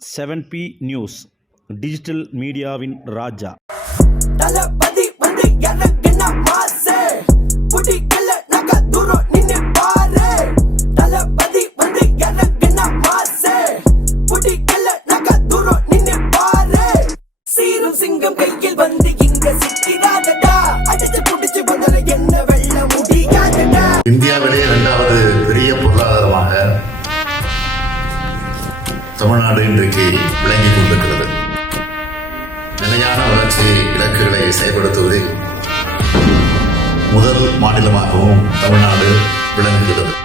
Seven B news digital மீடியாவின் ராஜா. தளபதி வந்து இறங்குன மாசே புடிக்கல நக தூரம் நின்னு பாரு. தளபதி வந்து இறங்குன மாசே புடிக்கல நக தூரம் நின்னு பாரு. சீரும் சிங்கம் கையில் வந்து இங்க சிக்கிறாதடா அடிச்சு புடிச்சு வந்தல என்ன வெல்ல முடியாதடா. இந்தியாவிலே இரண்டாவது தமிழ்நாடு இன்றைக்கு விளங்கிக் கொண்டிருக்கிறது. நிலையான வளர்ச்சி இலக்குகளை செயல்படுத்துவதில் முதல் மாநிலமாகவும் தமிழ்நாடு விளங்குகிறது.